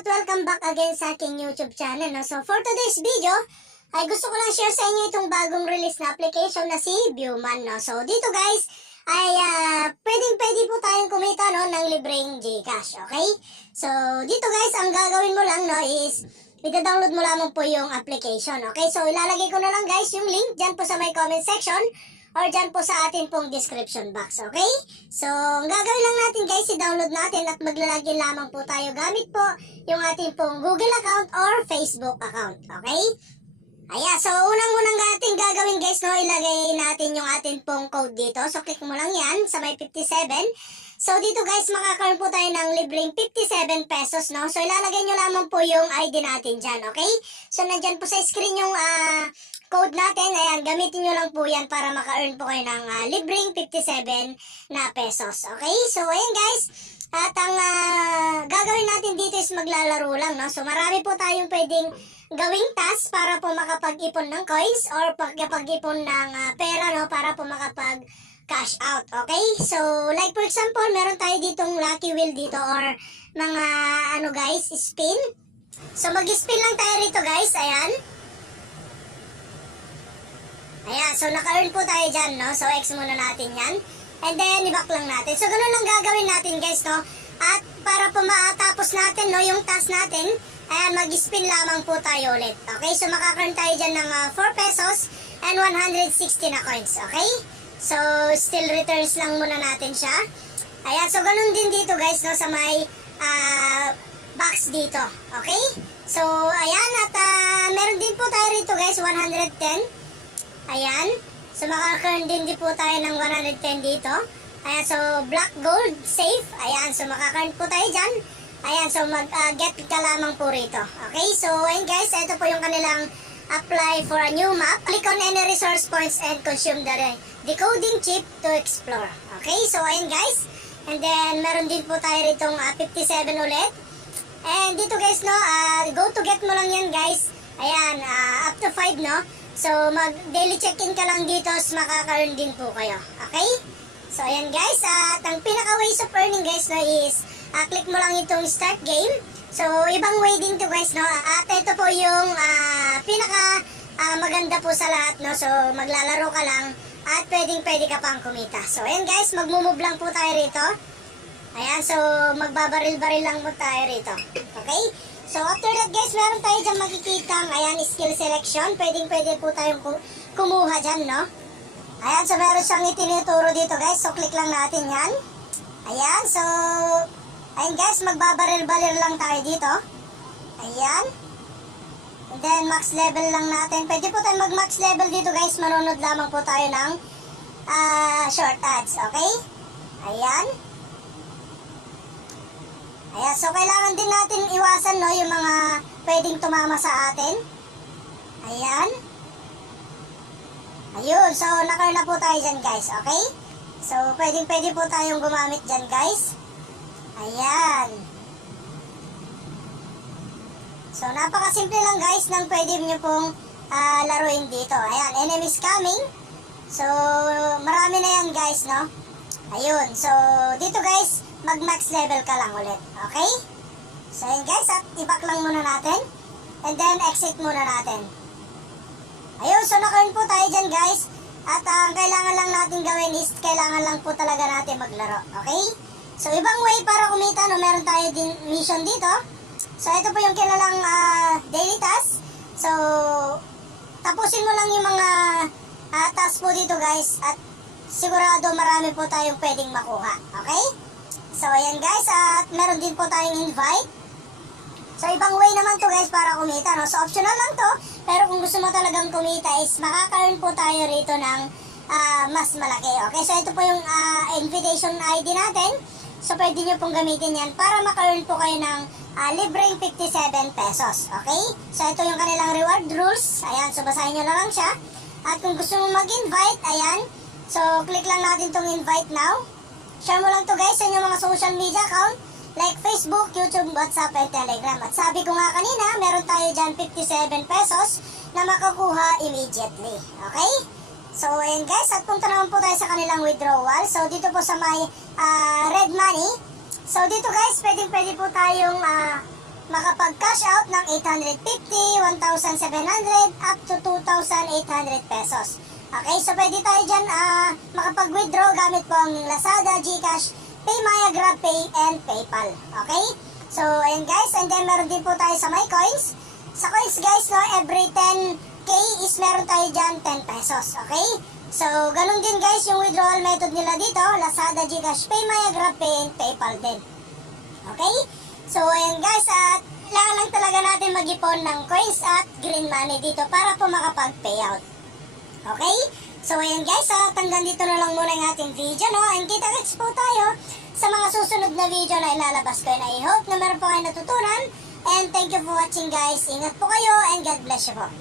at welcome back again sa aking YouTube channel. No? So for today's video, ay gusto ko lang share sa inyo itong bagong release na application na si Viewman. No? So dito guys, ay pwede po tayong kumita no, ng libreng Gcash. Okay? So dito guys, ang gagawin mo lang no, is ita-download mo lamang po yung application. Okay? So ilalagay ko na lang guys yung link dyan po sa may comment section or dyan po sa atin pong description box, okay? So, ang gagawin lang natin guys, i-download natin at maglalagay lamang po tayo gamit po yung ating pong Google account or Facebook account, okay? Ayan, so unang-unang ating gagawin guys, no, ilagay natin yung ating pong code dito. So, click mo lang yan sa may 57. So, dito guys, makakaroon po tayo ng libreng 57 pesos, no? So, ilalagay nyo lamang po yung ID natin dyan, okay? So, nandyan po sa screen yung code natin. Ayan, gamitin nyo lang po yan para maka-earn po kayo ng libreng 57 na pesos. Okay? So, ayan guys. At ang gagawin natin dito is maglalaro lang, no? So, marami po tayong pwedeng gawing task para po makapag-ipon ng coins or makapag-ipon ng pera, no? Para po makapag-cash out. Okay? So, like for example, meron tayo ditong lucky wheel dito or mga, guys, spin. So, mag-spin lang tayo rito, guys. Ayan. Ayan, so naka-earn po tayo dyan, no? So, X muna natin yan. And then, i-back lang natin. So, ganun lang gagawin natin, guys, no? At para po matapos natin, no, yung task natin, ayan, mag-spin lamang po tayo ulit. Okay? So, makaka-earn tayo dyan ng 4 pesos and 160 na coins. Okay? So, still returns lang muna natin siya. Ayan, so ganun din dito, guys, no? Sa may box dito. Okay? So, ayan, at meron din po tayo rito, guys, 110. Ayan. So, makaka-earn din po tayo ng 110 dito. Ayan. So, black gold, safe. Ayan. So, makaka-earn po tayo dyan. Ayan. So, mag-get ka lamang po rito. Okay. So, ayan guys. Ito po yung kanilang apply for a new map. Click on any resource points and consume the decoding chip to explore. Okay. So, ayan guys. And then, meron din po tayo ritong 57 ulit. And dito guys, no, go to get mo lang yan guys. Ayan. Up to 5, no. So, mag-daily check-in ka lang dito, so makaka-earn din po kayo. Okay? So, ayan guys. At ang pinaka-ways of earning guys no, is click mo lang itong start game. So, ibang way din to guys, no? At ito po yung maganda po sa lahat, no? So, maglalaro ka lang at pwede ka pang kumita. So, ayan guys, mag-move lang po tayo rito. Ayan, so magbabaril-baril lang po tayo rito. Okay? So, after that guys, meron tayo dyan makikita ayan, skill selection. Pwede po tayong kumuha dyan, no? Ayan, so meron siyang itinuturo dito guys. So, click lang natin yan. Ayan, so ayan guys, magbabaril-baril lang tayo dito. Ayan. And then, max level lang natin. Pwede po tayong mag-max level dito guys. Manunod lamang po tayo ng short ads, okay? Ayan. Ayan, so kailangan din natin iwasan, no, yung mga pwedeng tumama sa atin. Ayan. Ayun, so naka-earn na po tayo dyan, guys, okay? So, pwede po tayong gumamit dyan, guys. Ayan. So, napakasimple lang, guys, nang pwede nyo pong laruin dito. Ayan, enemies coming. So, marami na yan, guys, no? Ayun, so, dito, guys, mag-max level ka lang ulit. Okay? So, yun guys. At i-back lang muna natin. And then, exit muna natin. Ayun. So, naka-earn po tayo dyan guys. At ang kailangan lang natin gawin is kailangan lang po talaga natin maglaro. Okay? So, ibang way para kumita. No, meron tayo din mission dito. So, ito po yung kilalang daily task. So, tapusin mo lang yung mga task po dito guys. At sigurado marami po tayong pwedeng makuha. Okay? So, ayan guys, at meron din po tayong invite. So, ibang way naman to guys para kumita, no? So, optional lang to. Pero kung gusto mo talagang kumita is makaka-earn po tayo rito ng mas malaki. Okay, so ito po yung invitation ID natin. So, pwede nyo pong gamitin yan para maka-earn po kayo ng libreng 57 pesos. Okay? So, ito yung kanilang reward rules. Ayan, so basahin nyo lang siya. At kung gusto mo mag-invite, ayan. So, click lang natin tong invite now. Share mo lang to guys sa inyong mga social media account like Facebook, YouTube, WhatsApp, and Telegram. At sabi ko nga kanina, meron tayo dyan 57 pesos na makakuha immediately. Okay? So, ayan guys. At punta naman po tayo sa kanilang withdrawal. So, dito po sa may red money. So, dito guys, pwede po tayong makapag-cash out ng 850, 1,700, up to 2,800 pesos. Okay, so pwede tayo dyan makapag-withdraw gamit po ang Lazada, GCash, PayMaya, GrabPay, and PayPal. Okay? So, ayan guys, and then meron din po tayo sa MyCoins. Sa coins guys, no, every 10k is meron tayo dyan 10 pesos. Okay? So, ganun din guys yung withdrawal method nila dito, Lazada, GCash, PayMaya, GrabPay, and PayPal din. Okay? So, ayan guys, at kailangan lang talaga natin mag-ipon ng coins at green money dito para po makapag-payout. Okay? So, ayan guys, hanggang dito na lang muna yung ating video, no? And kita-kits po tayo sa mga susunod na video na ilalabas ko. And I hope na meron po kayo natutunan. And thank you for watching guys. Ingat po kayo and God bless you po.